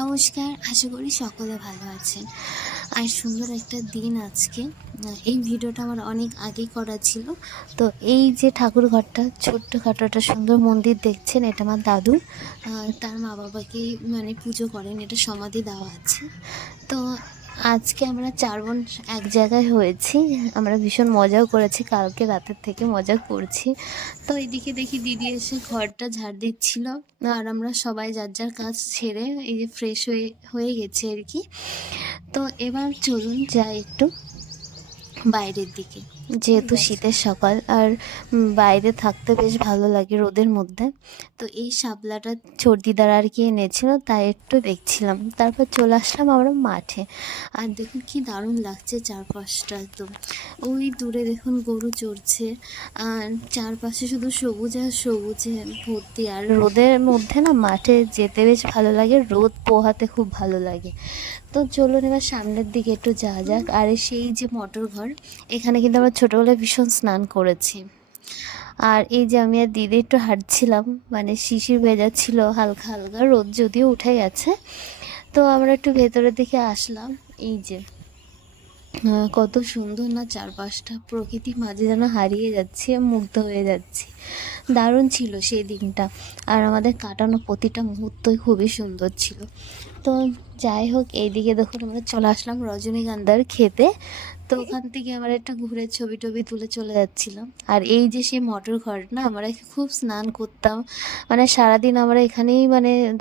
নমস্কার, আশা করি সকলে ভালো আছেন। আর সুন্দর একটা দিন আজকে। এই ভিডিওটা আমার অনেক আগেই করা ছিল। তো এই যে ঠাকুর ঘরটা ছোট্টখাটো একটা সুন্দর মন্দির দেখছেন, এটা আমার দাদু। তার মা-বাবাকেই পুজো করেন। এটা সমাধি দেওয়া আছে। তো আজকে আমরা ৪ বোন এক জায়গায় হয়েছি। আমরা ভীষণ মজাও করেছি। কালকে রাতের থেকে মজা করছি। তো এদিকে দেখি দিদি এসে ঘরটা ঝাড় দিচ্ছিল। আর আমরা সবাই যার যার কাজ ছেড়ে এই যে ফ্রেশ হয়ে গেছি আর কি। তো এবার চলুন যাই একটু বাইরের দিকে, যেহেতু শীতের সকাল আর বাইরে থাকতে বেশ ভালো লাগে রোদের মধ্যে। তো এই শাপলাটা চর্দিদার আর কি এনেছিল, তাই একটু দেখছিলাম। তারপর চলে আসলাম আমরা মাঠে। আর দেখুন কি দারুণ লাগছে চারপাশটা। তো ওই দূরে দেখুন গরু চড়ছে, আর চারপাশে শুধু সবুজ আর সবুজে ভর্তি। আর রোদের মধ্যে না মাঠে যেতে বেশ ভালো লাগে, রোদ পোহাতে খুব ভালো লাগে। তো চলুন এবার সামনের দিকে একটু যাওয়া যাক। আর সেই যে মোটর ঘর, এখানে কিন্তু আমরা ছোটোবেলায় ভীষণ স্নান করেছি। আর এই যে আমি আর দিদি একটু হাঁটছিলাম, শিশির ভেজা ছিল হালকা হালকা, রোদ যদিও উঠে গেছে। তো আমরা একটু ভেতরের দিকে আসলাম। এই যে কত সুন্দর না চারপাশটা, প্রকৃতির মাঝে যেন হারিয়ে যাচ্ছি, মুগ্ধ হয়ে যাচ্ছি। দারুণ ছিল সেই দিনটা। আর আমাদের কাটানো প্রতিটা মুহূর্তই খুবই সুন্দর ছিল। তো যাই হোক, এইদিকে দেখুন আমরা চলে আসলাম রজনীগন্ধার খেতে। তো ওখান থেকে আমরা একটা ঘুরে ছবি টবি তুলে চলে যাচ্ছিলাম। আর এই যে সেই মোটর ঘর না, আমরা খুব স্নান করতাম। সারাদিন আমরা এখানেই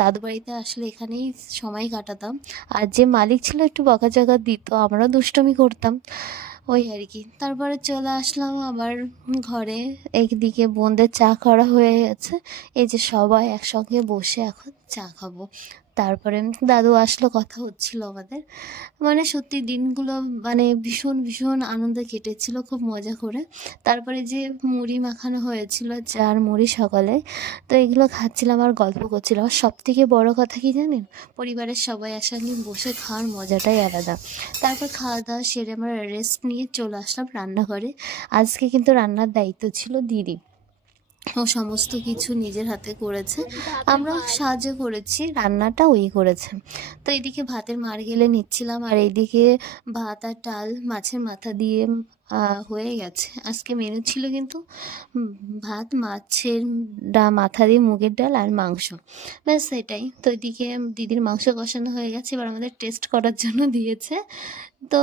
দাদু বাড়িতে আসলে এখানেই সময় কাটাতাম। আর যে মালিক ছিল একটু বকাঝকা দিত, আমরাও দুষ্টুমি করতাম, ওই আর কি। তারপরে চলে আসলাম আবার ঘরে। একদিকে বোনদের চা করা হয়ে গেছে, এই যে সবাই একসঙ্গে বসে এখন চা খাবো। তারপরে দাদু আসলো, কথা হচ্ছিল আমাদের। সত্যি দিনগুলো ভীষণ ভীষণ আনন্দে কেটেছিল, খুব মজা করে। তারপরে যে মুড়ি মাখানো হয়েছিল, চার মুড়ি সকালে, তো এগুলো খাচ্ছিলাম আর গল্প করছিলাম। আর সবথেকে বড় কথা কি জানেন, পরিবারের সবাই একসঙ্গে বসে খাওয়ার মজাটাই আলাদা। তারপর খাওয়া দাওয়া সেরে আমরা রেস্ট নিয়ে চলে আসলাম রান্নাঘরে। আজকে কিন্তু রান্নার দায়িত্ব ছিল দিদি, ও সমস্ত কিছু নিজের হাতে করেছে, আমরাও সাহায্য করেছি, রান্নাটা ওই করেছে। তো এদিকে ভাতের মার গেলে নিচ্ছিলাম, আর এইদিকে ভাত আর ডাল মাছের মাথা দিয়ে হয়ে গেছে। আজকে মেনু ছিল কিন্তু ভাত, মাছের মাথা দিয়ে মুগের ডাল আর মাংস, ব্যাস সেটাই। তো এদিকে দিদির মাংস কষানো হয়ে গেছে, এবার আমাদের টেস্ট করার জন্য দিয়েছে। তো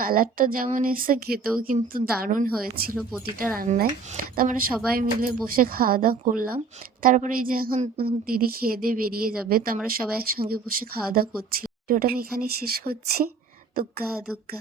কালারটা যেমন এসেছে, খেতেও কিন্তু দারুণ হয়েছিল প্রতিটা রান্নায়। তো আমরা সবাই মিলে বসে খাওয়া দাওয়া করলাম। তারপরে এই যে এখন দিদি খেয়ে দিয়ে বেরিয়ে যাবে, তো আমরা সবাই একসঙ্গে বসে খাওয়া দাওয়া করছি। ভিডিওটা আমি এখানেই শেষ করছি। দুগ্গা দুগ্গা।